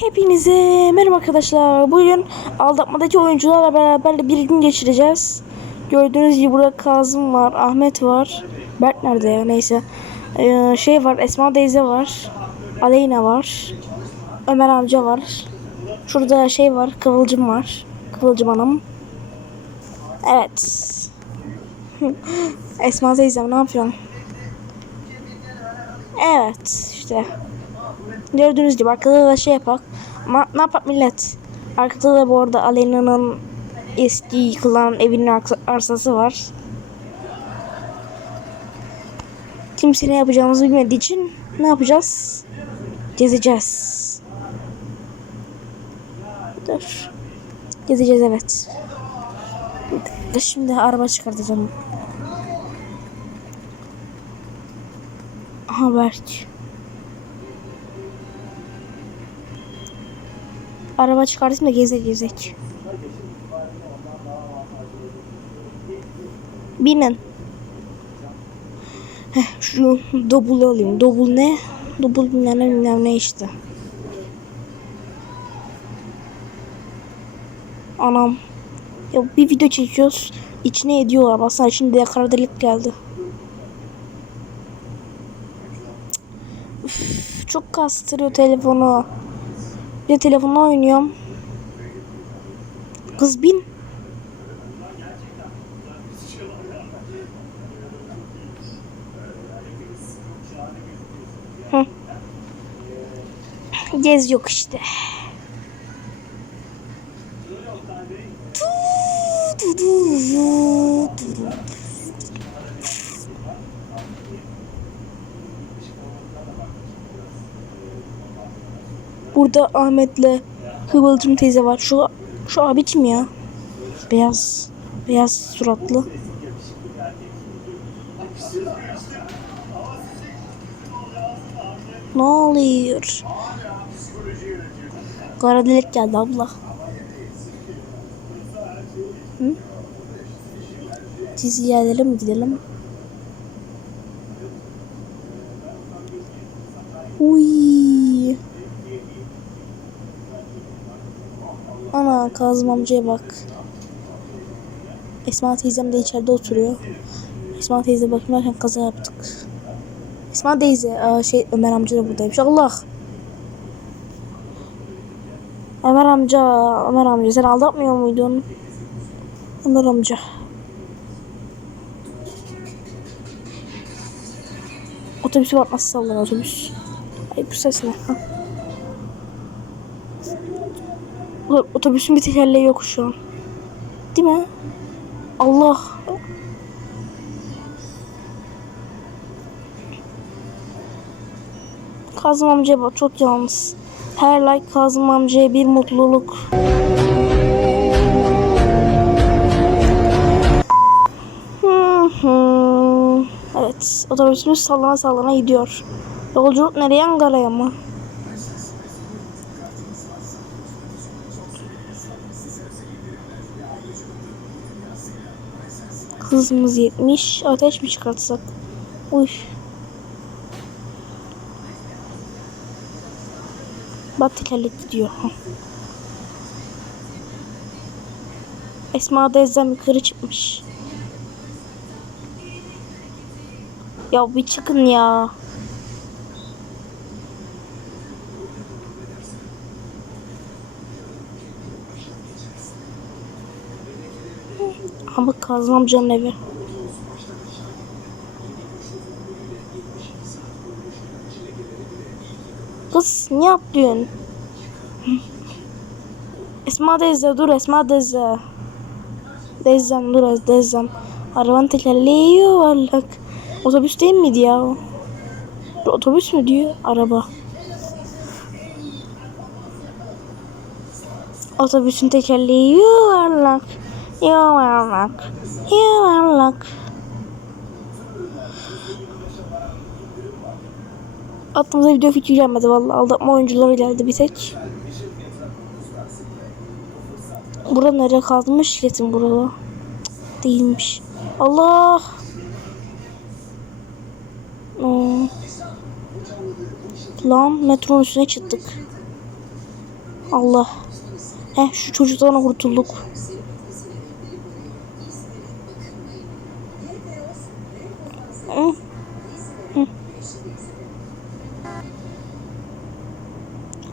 Hepinize merhaba arkadaşlar. Bugün aldatmadaki oyuncularla beraber bir gün geçireceğiz. Gördüğünüz gibi burada Kazım var, Ahmet var. Berk nerede ya? Neyse. Ee, şey var, Esma Deyze var. Aleyna var. Ömer amca var. Şurada şey var, Kıvılcım var. Kıvılcım Hanım. Evet. Esma teyzem ne yapıyorsun? Evet işte. Gördüğünüz gibi arkada da şey yapak. Ama ne yapak millet? Arkada da bu arada Aleyna'nın eski yıkılan evinin arsa- arsası var. Kimse ne yapacağımızı bilmediği için ne yapacağız? Gezeceğiz. Dur. Gezeceğiz evet. Şimdi araba çıkartacağım. Aha Berk. Araba çıkartayım da geze gezek. Binin. Heh, şu double alayım. Double ne? Double bilmem ne ne işte. Anam. Ya bir video çekiyoruz. İçine ediyorlar. Baksana şimdi de kara delik geldi. Üf, çok kastırıyor telefonu. Bir telefonla oynuyorum. Kız bin. Hı. Gez yok işte. Du, du, du, du. Burada Ahmet'le Kıvılcım teyze var. Şu şu abi kim ya? Beyaz beyaz suratlı. Ne oluyor? Kara delik geldi abla. Hı? Dizi yerlere mi gidelim? Uy. Kazım amcaya bak. Esma teyzem de içeride oturuyor. Esma teyze bakayım derken kaza yaptık. Esma teyze, aa, şey Ömer amca da buradaymış. Allah. Ömer amca, Ömer amca sen aldatmıyor muydun? Ömer amca. Otobüsü bak nasıl sallanıyor otobüs. Ay bu ses ne? Ha. Otobüsün bir tekerleği yok şu an. Değil mi? Allah. Kazım amcaya bak çok yalnız. Her like Kazım amcaya bir mutluluk. Evet, otobüsümüz sallana sallana gidiyor. Yolculuk nereye? Ankara'ya mı? Hızımız 70. Ateş mi çıkartsak? Uy. Bak tekerlek gidiyor. Esma Dezzem yukarı çıkmış. Ya bir çıkın ya. Ama Kazım amcanın evi. Kız niye atlıyorsun? Esma teyze dur Esma teyze. Teyzem dur teyzem. Arabanın tekerleği yuvarlak. Otobüs değil miydi ya? Otobüs mü diyor? Araba. Otobüsün tekerleği yuvarlak. Yuvarlak. Yuvarlak. Aklımıza video fikri gelmedi vallahi aldatma oyuncuları geldi bir tek. Burada nereye kalmış yetim burada? Değilmiş. Allah. Oo. Lan metronun üstüne çıktık. Allah. Heh şu çocuklardan kurtulduk.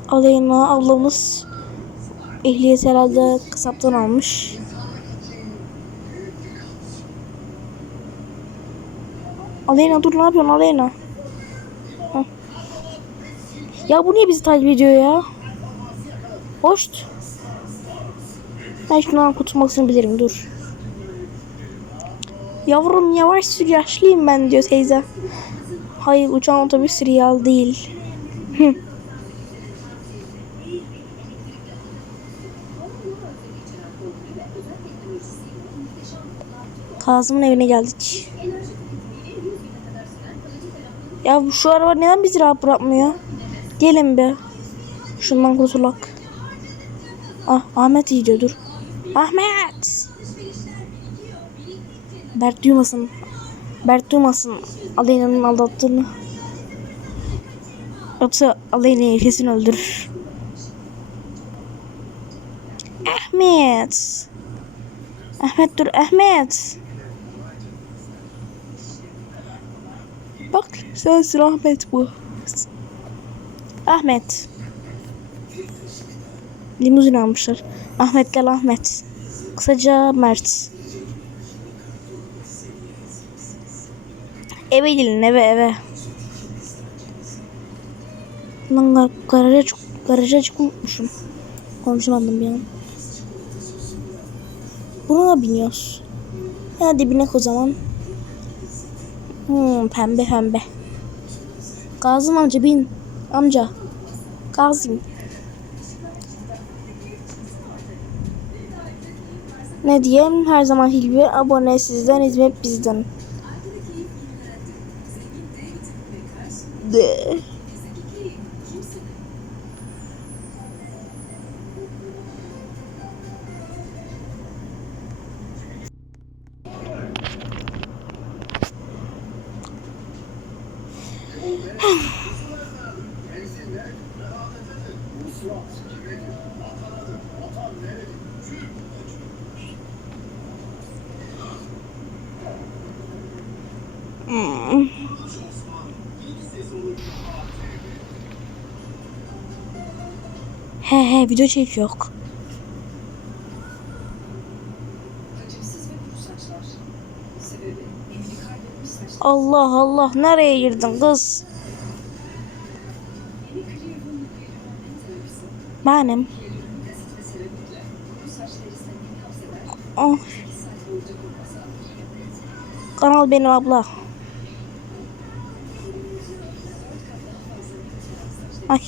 Aleyna ablamız ehliyet herhalde kasaptan almış. Aleyna dur ne yapıyorsun Aleyna? Hı. Ya bu niye bizi takip ediyor ya? Hoş. Ben şundan kurtulmasını bilirim dur. Yavrum yavaş sür yaşlıyım ben diyor teyze. Hayır uçan otobüs real değil. Kazım'ın evine geldik. Ya bu şu araba neden bizi rahat bırakmıyor? Gelin be. Şundan kurtulak. Ah Ahmet gidiyor dur. Ahmet. Bert duymasın. Bert duymasın Aleyna'nın aldattığını. Yoksa Aleyna'yı kesin öldürür. Ahmet. Ahmet dur Ahmet. Bak sensin Ahmet bu. Ahmet. Limuzin almışlar. Ahmet gel Ahmet. Kısaca Mert. Eve gelin eve eve. Lan gar garaja, çık garaja çıkmışım. Konuşamadım bir an. Buna biniyoruz. Hadi binek o zaman. Hmm, pembe pembe. Kazım amca bin. Amca. Kazım. Ne diyeyim her zaman gibi abone sizden hizmet bizden. De. Hmm. He he video çekiyor. Allah Allah nereye girdin kız? Benim. Oh. Kanal benim abla. Ay.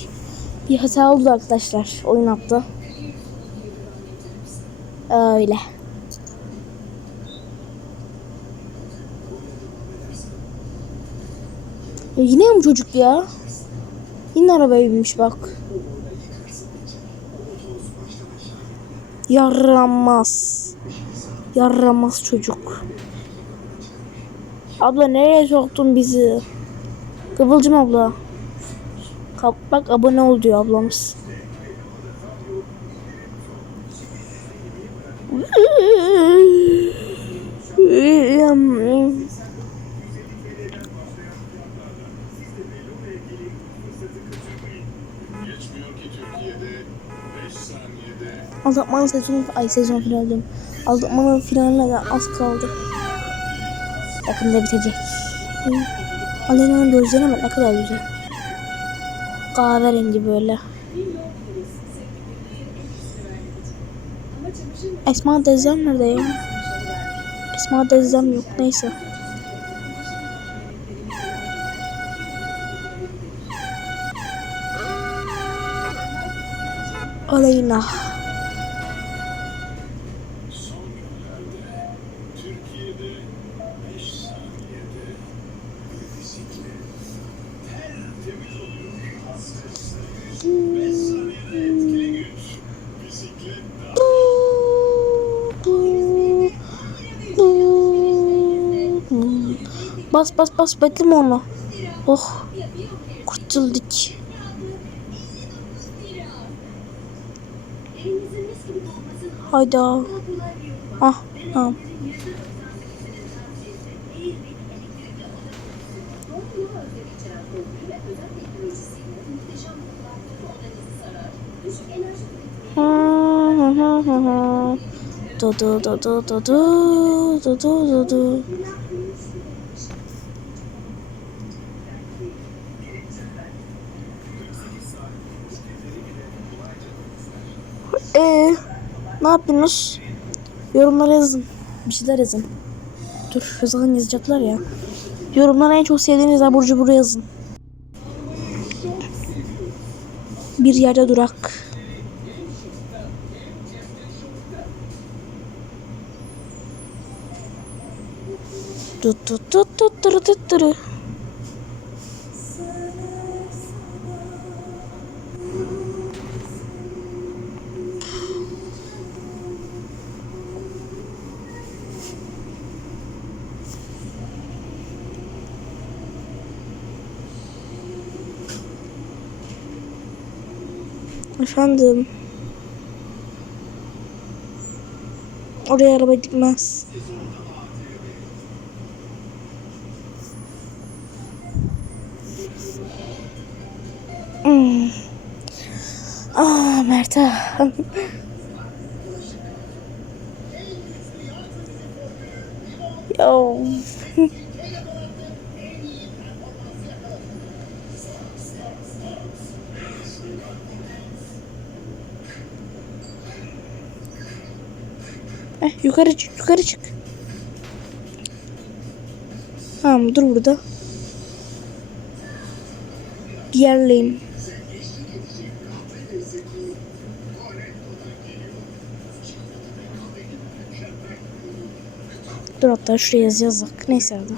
Bir hata oldu arkadaşlar. Oyun attı. Öyle. Ya yine mi çocuk ya? Yine arabaya binmiş bak. Yaramaz. Yaramaz çocuk. Abla nereye soktun bizi? Kıvılcım abla. Bak abone ol diyor ablamız. Aldatmanın sezonu, ay sezon finali diyorum. Aldatmanın finaline de az kaldı. Yakında bitecek. Aleyna'nın gözlerine bak ne kadar güzel. Kahverengi böyle. Esma Dezzem nerede ya? Esma Dezzem yok neyse. Aleyna. Bas bas bas bekleme onu. Oh. Kurtulduk. Hayda. Ah tamam. Hı hı hı hı hı. Du du du du du du du du du du. Ee, ne yapıyorsunuz? Yorumlara yazın. Bir şeyler yazın. Dur, zaten yazacaklar ya. Yorumlara en çok sevdiğiniz abur cuburu yazın. Bir yerde durak. Tut tut tut tut tut tut tut. Efendim. Oraya araba gitmez. Hmm. Ah Merta. Yo. yukarı çık, yukarı çık. Tamam, dur burada. Diğerleyim. Dur hatta şuraya yaz yazak. Neyse hadi.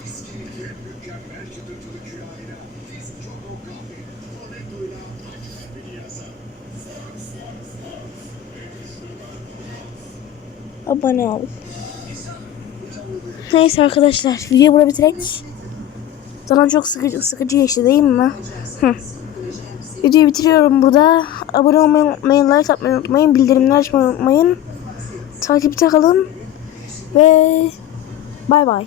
Abone ol. Neyse arkadaşlar videoyu burada bitirek. Zaman çok sıkıcı, sıkıcı geçti değil mi? Videoyu bitiriyorum burada. Abone olmayı unutmayın, like atmayı unutmayın, bildirimleri açmayı unutmayın. Takipte kalın ve bay bay.